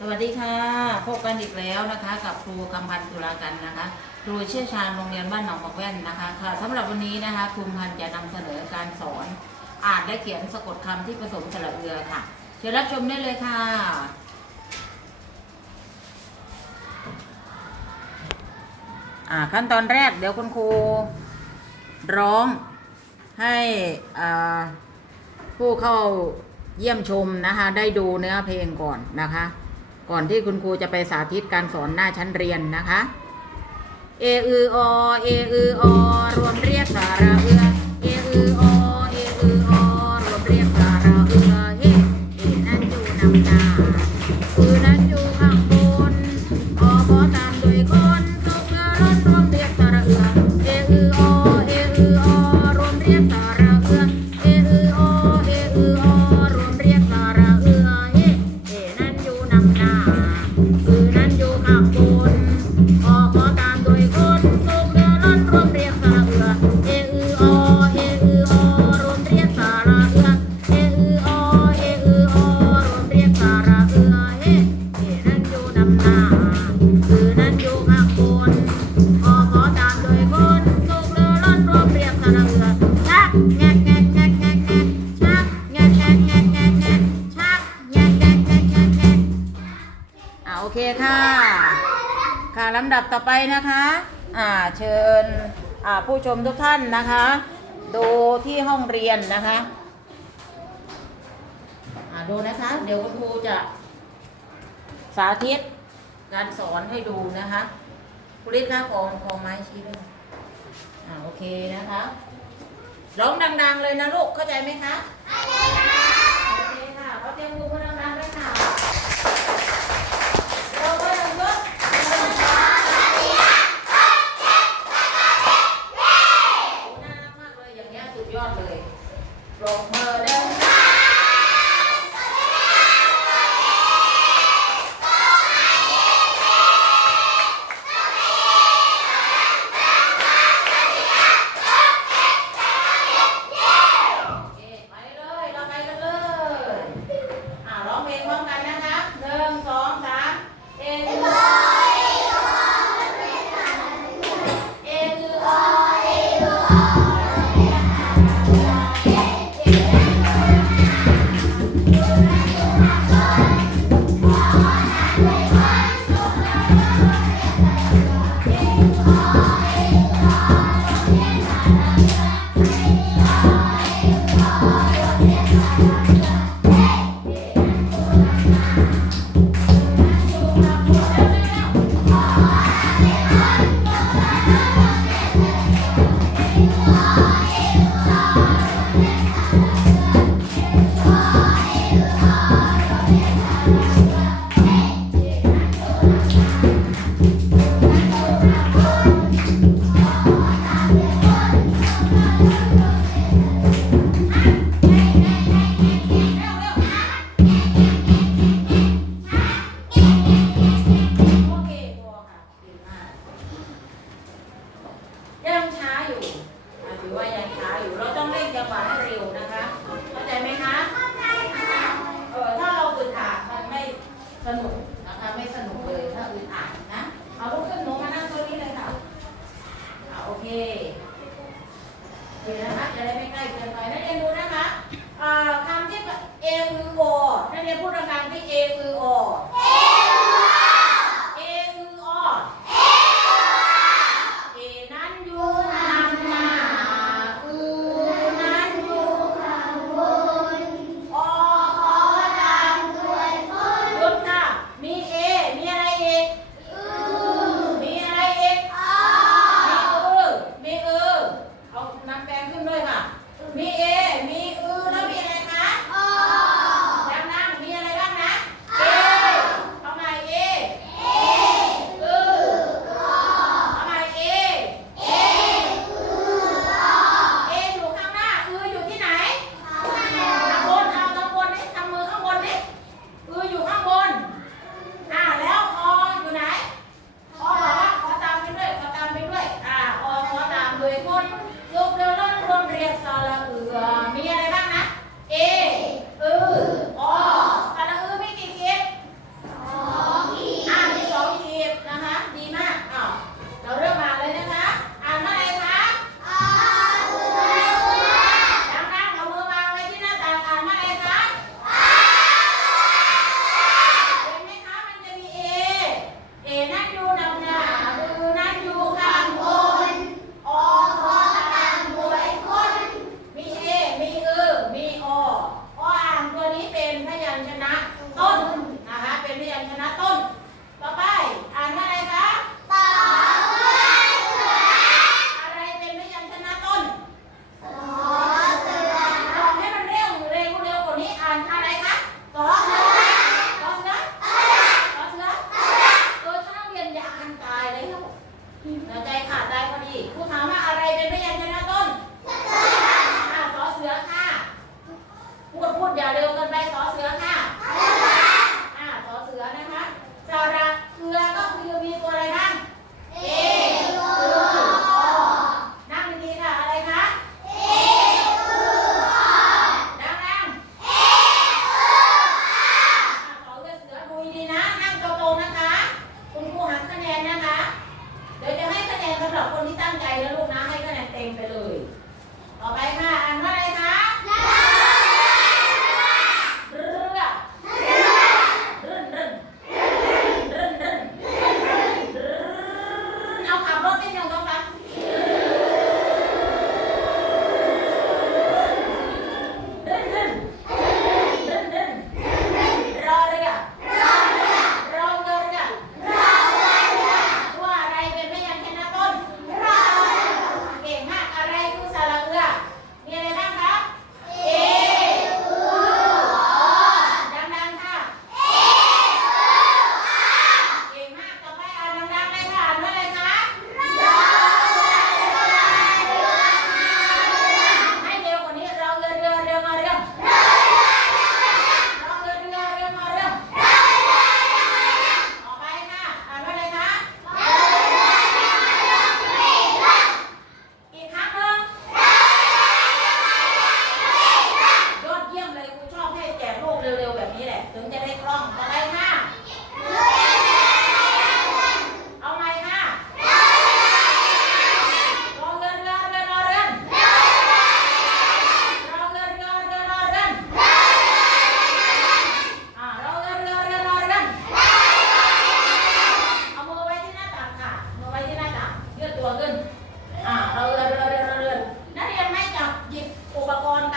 สวัสดีค่ะ พบกันอีกแล้วนะคะ กับครูกำพันธุลากันนะคะ ครูเชี่ยวชาญโรงเรียนบ้านหนองบักแว่นนะคะค่ะสำหรับวันนี้นะคะครูพันธ์จะนำเสนอการสอน อ่านและเขียนสะกดคำที่ผสมสระเอือค่ะ เชิญรับชมได้เลยค่ะ อ่าขั้นตอนแรกเดี๋ยวคุณครูร้องให้อ่าผู้เข้าเยี่ยมชมนะคะ ได้ดูเนื้อเพลงก่อนนะคะ ก่อนที่คุณครูจะไปสาธิตการสอนหน้าชั้นเรียนนะคะ เออืออ เออืออ รวมเรียกสาระเอือ นะคะอ่าเชิญอ่าผู้ชมทุกท่านนะคะ ดูที่ห้องเรียนนะคะอ่าดูนะคะ เดี๋ยวคุณครูจะสาธิตการสอนให้ดูนะคะคุณฤทธิ์คะของของไม้ชี้ด้วยอ่าโอเคนะคะร้องดัง ๆ เลยนะลูกเข้าใจไหมคะเข้าใจค่ะโอเคค่ะขอเตรียมมือคน โอ รียนพูดดังๆที่เอคือโอเอ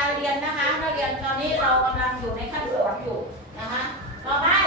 กาเรียนนะคะเราเรียนตอนนี้เรากำลังอยู่ในขั้นสอนอยู่นะคะต่อมา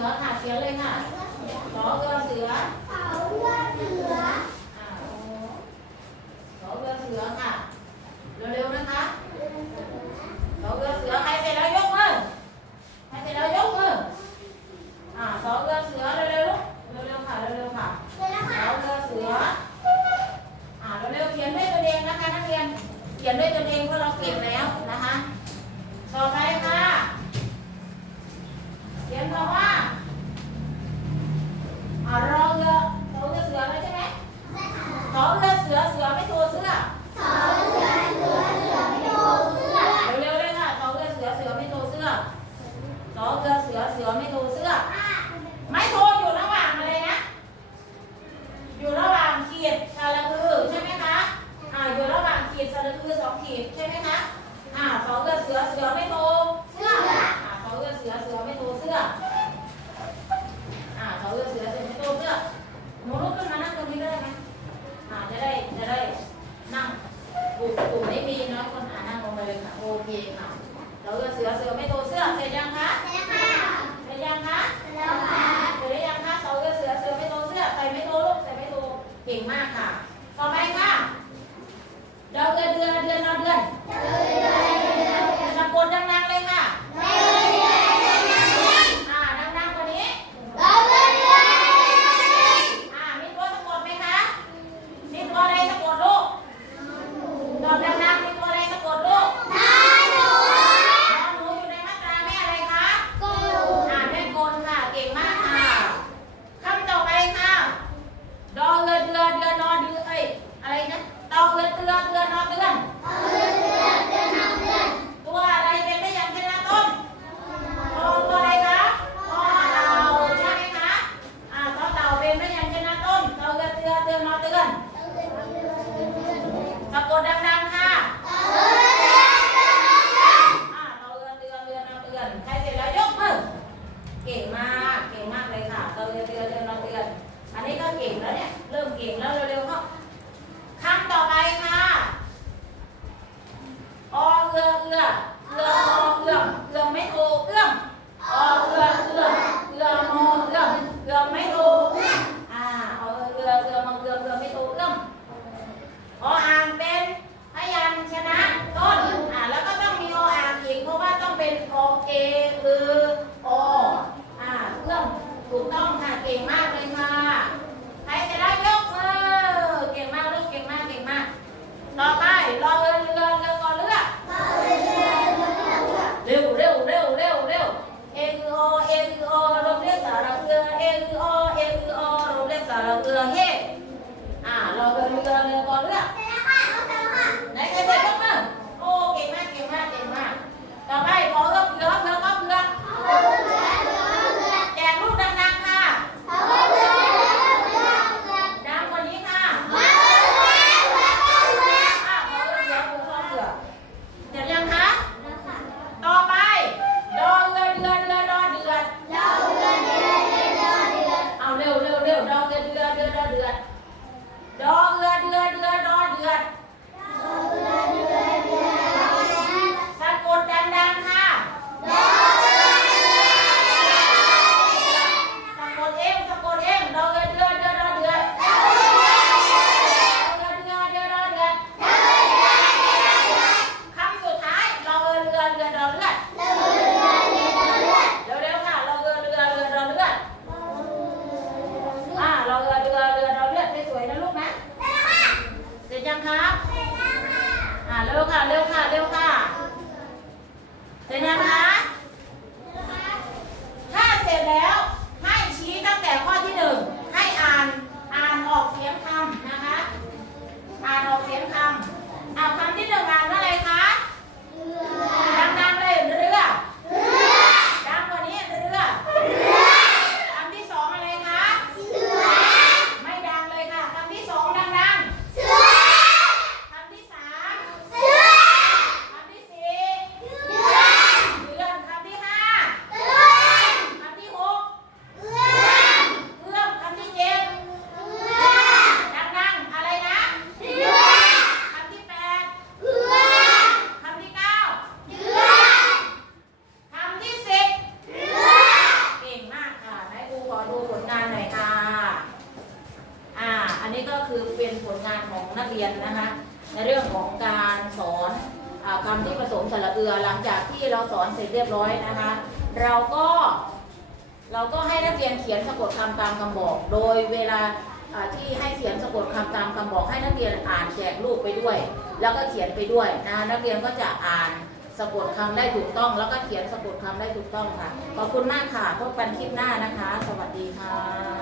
สือค่ะเขียนเลยค่ะขอเอือเสือขอเอือเสือ เย็นเราเลือกเสือเสือไม่โทเสื้อเสร็จยังคะี้ก็คือเป็นผลงานของนักเรียนนะคะ ในเรื่องของการสอนอคำที่ผสมสระเอือหลังจากที่เราสอนเสร็จเรียบร้อยนะคะ เราก็เราก็ให้นักเรียนเขียนสะกดคำตามคำบอก โดยเวลาอ่าที่ให้เขียนสะกดคำตามคำบอก ให้นักเรียนอ่านแจกรูปไปด้วย แล้วก็เขียนไปด้วยนะคะนักเรียนก็จะอ่านสะกดคำได้ถูกต้อง แล้วก็เขียนสะกดคำได้ถูกต้องค่ะขอบคุณมากค่ะพบกันคลิปหน้านะคะ สวัสดีค่ะ